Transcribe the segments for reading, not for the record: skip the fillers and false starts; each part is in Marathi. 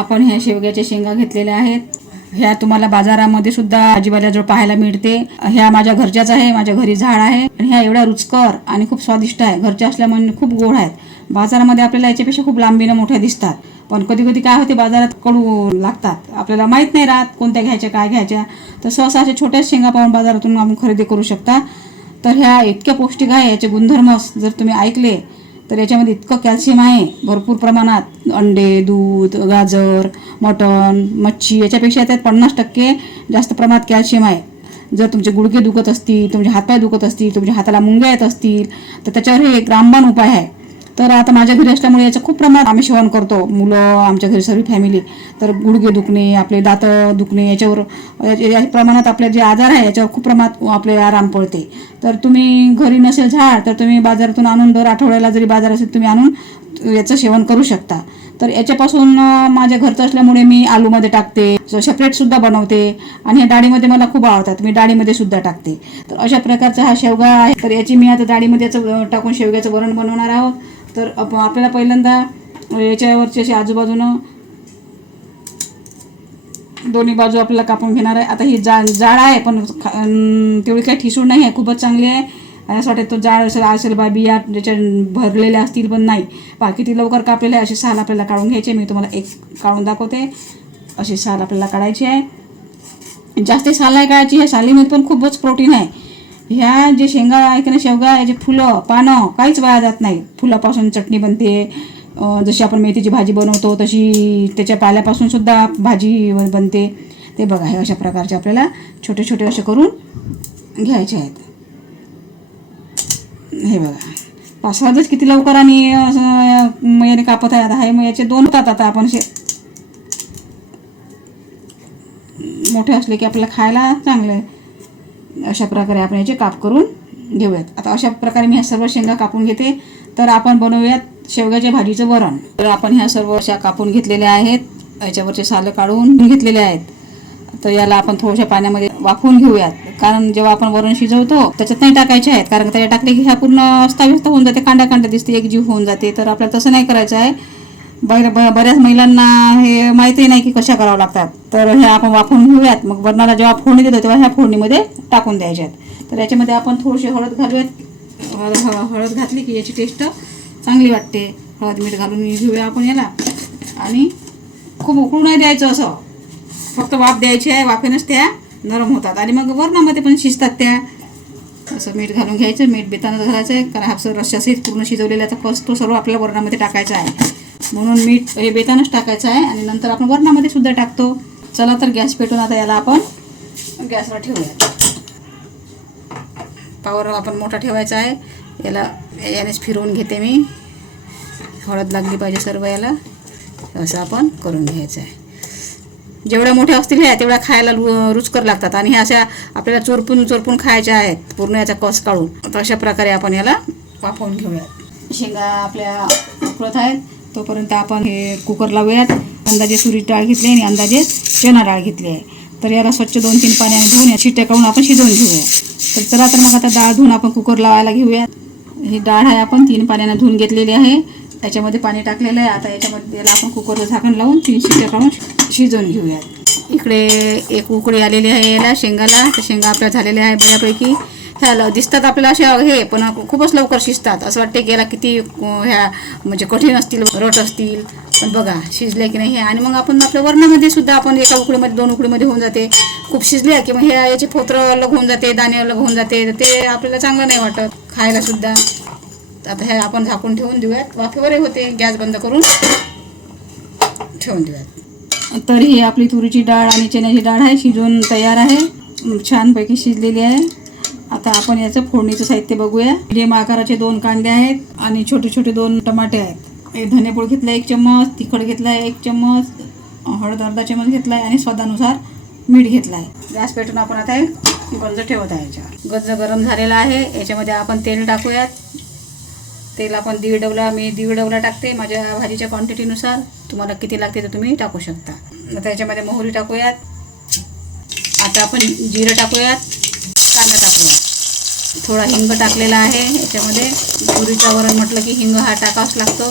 आपण ह्या शेवग्याच्या शेंगा घेतलेल्या आहेत. ह्या तुम्हाला बाजारामध्ये सुद्धा भाजीवाल्याजवळ पाहायला मिळते. ह्या माझ्या घरच्याच आहे, माझ्या घरी झाड आहे आणि ह्या एवढ्या रुचकर आणि खूप स्वादिष्ट आहे. घरच्या असल्यामुळे खूप गोड आहेत. बाजारामध्ये आपल्याला याच्यापेक्षा खूप लांबीनं मोठ्या दिसतात, पण कधी कधी काय होते बाजारात कडू लागतात, आपल्याला माहीत नाही राहत कोणत्या घ्यायच्या काय घ्यायच्या. तर सहसा अशा छोट्या शेंगा पाहून बाजारातून आपण खरेदी करू शकता. तर ह्या इतक्या पौष्टिक आहे. याचे गुणधर्म जर तुम्ही ऐकले तर याच्यामध्ये इतकं कॅल्शियम आहे भरपूर प्रमाणात. अंडे, दूध, गाजर, मटण, मच्छी याच्यापेक्षा त्यात 50% जास्त प्रमाणात कॅल्शियम आहे. जर तुमचे गुडघे दुखत असतील, तुमचे हातपाय दुखत असतील, तुमच्या हाताला मुंग्या येत असतील तर त्याच्यावर हे एक रामबाण उपाय आहे. तर आता माझ्या घरी असल्यामुळे याचं खूप प्रमाणात आम्ही सेवन करतो, मुलं, आमच्या घरी सर्व फॅमिली. तर गुडघे दुखणे, आपले दात दुखणे याच्यावर या प्रमाणात आपले जे आजार आहे याच्यावर खूप प्रमाणात आपले आराम पडते. तर तुम्ही घरी नसेल झाड तर तुम्ही बाजारातून आणून, दर आठवड्याला जरी बाजार असेल तुम्ही आणून याचं सेवन करू शकता. तर याच्यापासून माझ्या घरचं असल्यामुळे मी आलूमध्ये टाकते, सेपरेट सुद्धा बनवते आणि हे डाळीमध्ये मला खूप आवडतात, मी डाळीमध्ये सुद्धा टाकते. तर अशा प्रकारचा हा शेवगा आहे. तर याची मी आता डाळीमध्ये याचं टाकून शेवग्याचं वरण बनवणार आहोत. तर आपल्याला पहिल्यांदा याच्यावरची अशी आजूबाजूनं दोन्ही बाजू आपल्याला कापून घेणार आहे. आता ही जाड आहे पण तेवढी काही ठिसूळ नाही आहे, खूपच चांगली आहे. असं वाटतं तो जाड असेल बा, बिया ज्याच्या भरलेल्या असतील, पण नाही पहा किती लवकर कापलेले. असे साल आपल्याला काढून घ्यायचे. मी तुम्हाला एक काढून दाखवते. अशी साल आपल्याला काढायची आहे. जास्त साल नाही काढायची. ह्या सालीमध्ये पण खूपच प्रोटीन आहे. ह्या जे शेंगा आहे की नाही, शेवगा याचे फुलं पानं काहीच वाया जात नाही. फुलापासून चटणी बनते, जशी आपण मेथीची भाजी बनवतो तशी त्याच्या पाल्यापासून सुद्धा भाजी बनते. ते बघा, हे अशा प्रकारचे आपल्याला छोटे छोटे असे करून घ्यायचे आहेत. हे बघा, पावसाळ्यातच किती लवकर आणि याने कापत आहे. आता हे मग याचे 2 होतात. आता आपण मोठे असले की आपल्याला खायला चांगले. अशा प्रकारे आपण याचे काप करून घेऊयात. आता अशा प्रकारे मी ह्या सर्व शेंगा कापून घेते. तर आपण बनवूयात शेवग्याच्या भाजीचं वरण. तर आपण ह्या सर्व अशा कापून घेतलेल्या आहेत, याच्यावरचे सालं काढून घेतलेले आहेत. तर याला आपण थोड्याशा पाण्यामध्ये वाफवून घेऊयात, कारण जेव्हा आपण वरण शिजवतो त्याच्यात नाही टाकायचे आहेत, कारण त्याच्यात टाकले की ह्या पूर्ण अस्ताव्यस्त होऊन जाते, कांड्या दिसते, एकजीव होऊन जाते. तर आपल्याला तसं नाही करायचं आहे. बऱ्याच महिलांना हे माहिती नाही की कशा करावं लागतात. तर हे आपण वाफवून घेऊयात. मग वरणाला जेव्हा फोडणी देतो तेव्हा ह्या फोडणीमध्ये टाकून द्यायच्या आहेत. तर याच्यामध्ये आपण थोडीशी हळद घालूयात. हळद घातली की याची टेस्ट चांगली वाटते. हळद मीठ घालून घेऊया आपण याला. आणि खूप उकळू नाही द्यायचं, असं फक्त वाफ द्यायची आहे. वाफेनच त्या नरम होतात आणि मग वरणामध्ये पण शिजतात त्या. असं मीठ घालून घ्यायचं. मीठ बेतानच घालायचं आहे, कारण हा रश्शासहित पूर्ण शिजवलेल्याचा कस तो सर्व आपल्याला वरणामध्ये टाकायचा आहे. म्हणून मीठ हे बेतानच टाकायचं आहे आणि नंतर आपण वरणामध्ये सुद्धा टाकतो. चला तर गॅस पेटून आता याला आपण गॅसवर ठेवूया. पावर आपण मोठा ठेवायचा आहे. याला यानेच फिरवून घेते मी. हळद लागली पाहिजे सर्व याला. असं आपण करून घ्यायचं आहे. जेवढ्या मोठ्या असतील ह्या तेवढ्या खायला रुचकर लागतात आणि ह्या अशा आपल्याला चोरपून खायच्या आहेत पूर्ण याचा कस काढून. तर अशा प्रकारे आपण याला वाफवून घेऊयात. शेंगा आपल्या उकळत आहेत तोपर्यंत आपण हे कुकर लावूयात. अंदाजे तुरीची डाळ घेतली आणि अंदाजे चणा डाळ घेतली आहे. तर याला स्वच्छ 2-3 पाण्याने धुवून शिट्ट्या काढून आपण शिजवून घेऊया. तर चला तर मग आता डाळ धुवून आपण कुकर लावायला घेऊयात. ही डाळ आहे आपण 3 पाण्याने धुवून घेतलेली आहे. त्याच्यामध्ये पाणी टाकलेलं आहे. आता याच्यामध्ये याला आपण कुकरचं झाकण लावून 3 शिट्ट्या काढून शिजवून घेऊयात. इकडे एक उकळी आलेली आहे याला शेंगाला. तर शेंगा आपल्या झालेल्या आहे बऱ्यापैकी. ह्या दिसतात आपल्याला अशा हे, पण खूपच लवकर शिजतात. असं वाटते की याला किती ह्या म्हणजे कठीण असतील, रट असतील, पण बघा शिजले की नाही हे. आणि मग आपण आपल्या वरणामध्ये सुद्धा आपण एका उकडीमध्ये 2 उकडीमध्ये होऊन जाते. खूप शिजले की मग हे याचे फोत्रं अलग होऊन जाते, दाणे अलग होऊन जाते. ते आपल्याला चांगलं नाही वाटत खायला सुद्धा. आता हे आपण झाकून ठेवून देऊयात. वाफेवरही होते. गॅस बंद करून ठेवून देऊयात. तर ही आपली तुरीची डाळ आणि चण्याची डाळ आहे, शिजवून तयार आहे, छानपैकी शिजलेली आहे. आता आपण याचं फोडणीचं साहित्य बघूया. मीडियम आकाराचे 2 कांदे आहेत आणि छोटे छोटे 2 टमाटे आहेत. हे धनेपूड घेतला 1 चम्मच, तिखट घेतला 1 चम्मच, हळद अर्धा चम्मच घेतला आहे आणि स्वादानुसार मीठ घेतलं आहे. गॅस पेटून आपण आता हे गंज ठेवत आहे. याच्यावर गंज गरम झालेला आहे. याच्यामध्ये आपण तेल टाकूयात. तेल आपण 1.5 डबला, मी 1.5 डबला टाकते माझ्या भाजीच्या क्वांटिटीनुसार. तुम्हाला किती लागते तर तुम्ही टाकू शकता. आता याच्यामध्ये मोहरी टाकूयात. आता आपण जिरं टाकूयात, कांदा टाकूयात, थोडा हिंग टाकलेला आहे याच्यामध्ये. तुरीचं वरण म्हटलं की हिंग हा टाकावाच लागतो.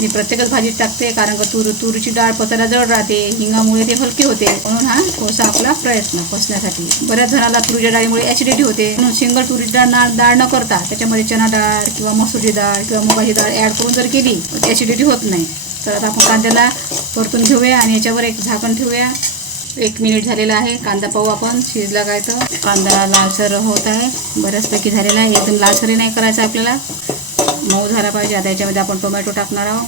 मी प्रत्येकच भाजीत टाकते, कारण का तुरीची डाळ पचायला जड राहते, हिंगामुळे ते हलके होते, म्हणून हा थोडासा आपला प्रयत्न पचण्यासाठी. बऱ्याच जणाला तुरीच्या डाळीमुळे ॲसिडिटी होते, म्हणून सिंगल तुरीची डाळ न करता त्याच्यामध्ये चना डाळ किंवा मसूरची डाळ किंवा मुगाची डाळ ॲड करून जर केली तर ॲसिडिटी होत नाही. तर आता आपण कांद्याला परतून घेऊया आणि याच्यावर एक झाकण ठेवूया. 1 मिनिट झालेला आहे. कांदा पाहू आपण शिजला काय. तर कांदा लालसर होत आहे, बऱ्याचपैकी झालेला आहे. एकदम लालसरही नाही करायचं आपल्याला, मऊ झाला पाहिजे. आता याच्यामध्ये आपण टोमॅटो टाकणार आहोत.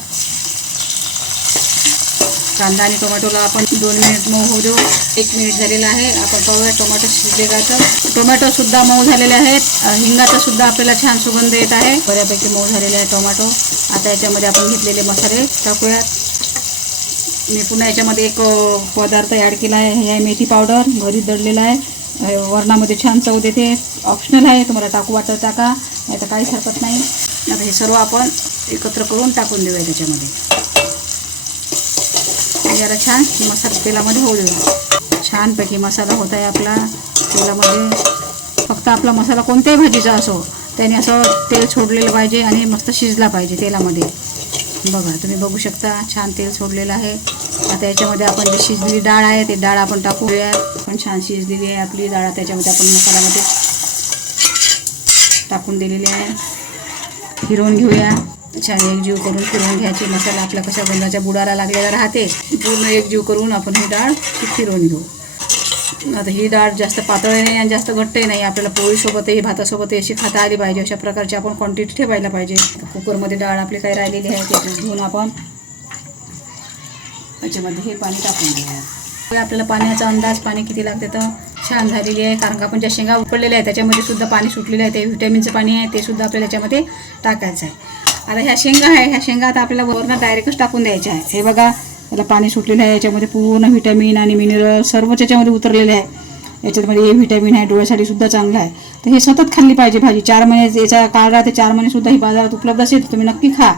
कांदा आणि टोमॅटोला आपण 2 मिनिट मऊ होऊ देऊ. 1 मिनिट झालेला आहे. आपण पाहूया टोमॅटो शिजले का. तर टोमॅटोसुद्धा मऊ झालेले आहेत. हिंगाचा सुद्धा आपल्याला छान सुगंध येत आहे. बऱ्यापैकी मऊ झालेले आहे टोमॅटो. आता याच्यामध्ये आपण घेतलेले मसाले टाकूयात. मी पुन्हा याच्यामध्ये एक पदार्थ ॲड केला आहे. हे आहे मेथी पावडर, घरीच दळलेला आहे. वरणामध्ये छान चव देते. ऑप्शनल आहे, तुम्हाला टाकू वाटत टाका, नाही तर काहीच हरकत नाही. आता हे सर्व आपण एकत्र करून टाकून देऊया त्याच्यामध्ये. याला छान मसाला तेलामध्ये होऊ देऊ. छानपैकी मसाला होत आहे आपला तेलामध्ये. फक्त आपला मसाला कोणत्याही भाजीचा असो त्याने असं तेल सोडलेलं पाहिजे आणि मस्त शिजला पाहिजे तेलामध्ये. बघा, तुम्ही बघू शकता छान तेल सोडलेलं आहे. आता याच्यामध्ये आपण जी शिजलेली डाळ आहे ते डाळ आपण टाकूया. पण छान शिजलेली आहे आपली डाळ. त्याच्यामध्ये आपण मसाल्यामध्ये टाकून दिलेली आहे. फिरवून घेऊया. छान एकजीव करून फिरवून घ्यायची. मसाला आपल्या कशा गंधाच्या बुडाला लागलेला राहते, पूर्ण एकजीव करून आपण ही डाळ फिरवून घेऊ. आता ही डाळ जास्त पातळही नाही आणि जास्त घट्टही नाही. आपल्याला पोळीसोबतही भातासोबतही अशी खाता आली पाहिजे, अशा प्रकारची आपण क्वांटिटी ठेवायला पाहिजे. कुकरमध्ये डाळ आपली काही राहिलेली आहे ते घेऊन आपण याच्यामध्ये हे पाणी टाकून घेऊया. आपल्याला पाण्याचा अंदाज पाणी किती लागते तर छान झालेली आहे, कारण का आपण ज्या शेंगा उकडलेल्या आहेत त्याच्यामध्ये सुद्धा पाणी सुटलेलं आहे. ते व्हिटॅमिनचं पाणी आहे, ते सुद्धा आपल्याला त्याच्यामध्ये टाकायचं आहे. आता ह्या शेंगा आहे, ह्या शेंगा आता आपल्याला वरनं डायरेक्टच टाकून द्यायच्या आहे. हे बघा, याला पाणी सुटलेलं आहे. याच्यामध्ये पूर्ण व्हिटॅमिन आणि मिनरल सर्व त्याच्यामध्ये उतरलेले आहे. याच्यामध्ये ए व्हिटॅमिन आहे, डोळ्यासाठी सुद्धा चांगलं आहे. तर हे सतत खाल्ली पाहिजे भाजी. 4 महिने याचा काळ राहते, 4 महिनेसुद्धा ही बाजारात उपलब्ध असेल तर तुम्ही नक्की खा,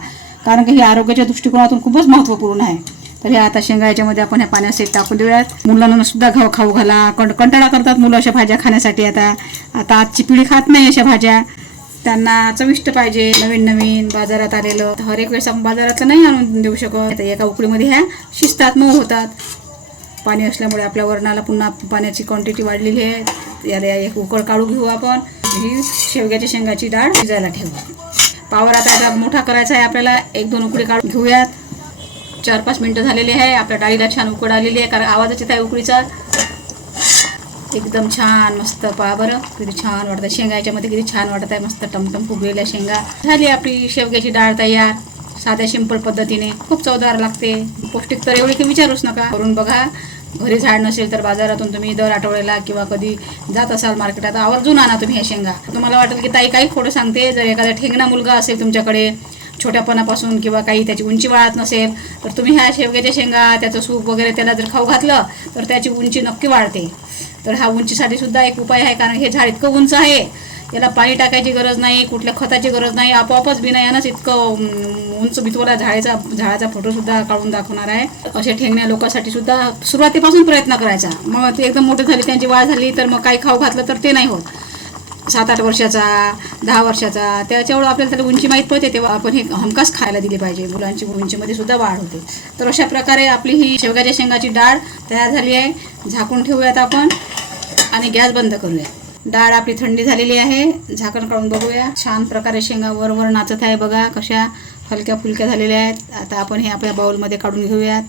कारण की ही आरोग्याच्या दृष्टिकोनातून खूपच महत्त्वपूर्ण आहे. तर हे आता शेंगा याच्यामध्ये आपण ह्या पाण्यात टाकून देऊयात. मुलांना सुद्धा खाऊ घाला. कंटाळा करतात मुलं अशा भाज्या खाण्यासाठी. आता आजची पिढी खात नाही अशा भाज्या. त्यांना चविष्ट पाहिजे, नवीन नवीन बाजारात आलेलं. हर एक वेळेस आपण बाजारातलं नाही आणून देऊ शकत. एका उकडीमध्ये ह्या शिजतात, मऊ होतात. पाणी असल्यामुळे आपल्या वरणाला पुन्हा पाण्याची क्वांटिटी वाढलेली आहे. याला एक उकळ काढू घेऊ आपण. ही शेवग्याच्या शेंगाची डाळ शिजायला ठेवू. पावर आता मोठा करायचा आहे आपल्याला. 1-2 उकडी काढून घेऊयात. 4-5 मिनटं झालेली आहे. आपल्या डाळीला छान उकड आलेली आहे, कारण आवाजच येत आहे उकडीचा. एकदम छान मस्त. पहा बरं किती छान वाटतं. शेंगा याच्यामध्ये किती छान वाटत आहे. मस्त टमटम फुगलेल्या शेंगा. झाली आपली शेवग्याची डाळ तयार. साध्या सिंपल पद्धतीने खूप चवदार लागते. पौष्टिक तर एवढी की विचारूच नका. करून बघा. घरी झाड नसेल तर बाजारातून तुम्ही दर आठवड्याला किंवा कधी जात असाल मार्केटात, आवर्जून आणा तुम्ही ह्या शेंगा. तुम्हाला वाटेल की ताई काही खोटं सांगते. जर एखादा ठेंगणा मुलगा असेल तुमच्याकडे छोट्यापणापासून किंवा काही त्याची उंची वाढत नसेल तर तुम्ही ह्या शेवग्याच्या शेंगा, त्याचं सूप वगैरे त्याला जर खाऊ घातलं तर त्याची उंची नक्की वाढते. तर हा उंचीसाठी सुद्धा एक उपाय आहे, कारण हे झाड इतकं उंच आहे, याला पाणी टाकायची गरज नाही, कुठल्या खताची गरज नाही. आपोआपच बिना यानंच इतकं उंच बितवला. झाडाचा फोटोसुद्धा काढून दाखवणार आहे. असे ठेंगण्या लोकांसाठी सुद्धा सुरुवातीपासून प्रयत्न करायचा. मग ते एकदम मोठे झाले, त्यांची वाढ झाली तर मग काही खाऊ घातलं तर ते नाही होत. 7-8 वर्षाचा, 10 वर्षाचा, त्याच्यावर आपल्याला त्याला उंची माहीत पडते, तेव्हा आपण हे हमखास खायला दिली पाहिजे. मुलांची उंचीमध्ये सुद्धा वाढ होते. तर अशा प्रकारे आपली ही शेवग्याच्या शेंगाची डाळ तयार झाली आहे. झाकून ठेवूयात आपण आणि गॅस बंद करूया. डाळ आपली थंडी झालेली आहे. झाकण काढून बघूया. छान प्रकारे शेंगा वर नाचत आहे. बघा कशा हलक्या फुलक्या झालेल्या आहेत. आता आपण हे आपल्या बाउलमध्ये काढून घेऊयात.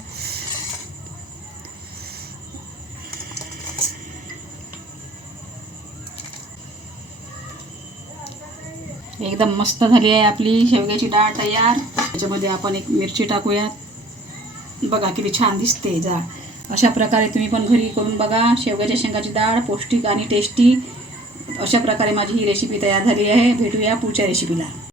एकदम मस्त झाली आहे आपली शेवग्याची डाळ तयार. त्याच्यामध्ये आपण एक मिरची टाकूयात. बघा किती छान दिसते डाळ. अशा प्रकारे तुम्ही पण घरी करून बघा. शेवग्याच्या शेंगाची डाळ पौष्टिक आणि टेस्टी. अशा प्रकारे माझी ही रेसिपी तयार झाली आहे. भेटूया पुढच्या रेसिपीला.